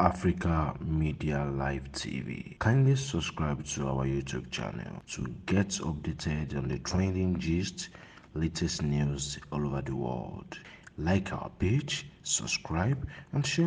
Africa Media Live TV. Kindly subscribe to our YouTube channel to get updated on the trending gist, latest news all over the world. Like our page, subscribe, and share.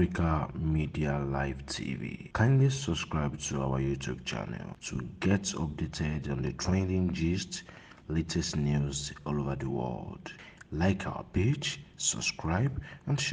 Africa Media Live TV. Kindly subscribe to our YouTube channel to get updated on the trending gist, latest news all over the world. Like our page, subscribe, and share.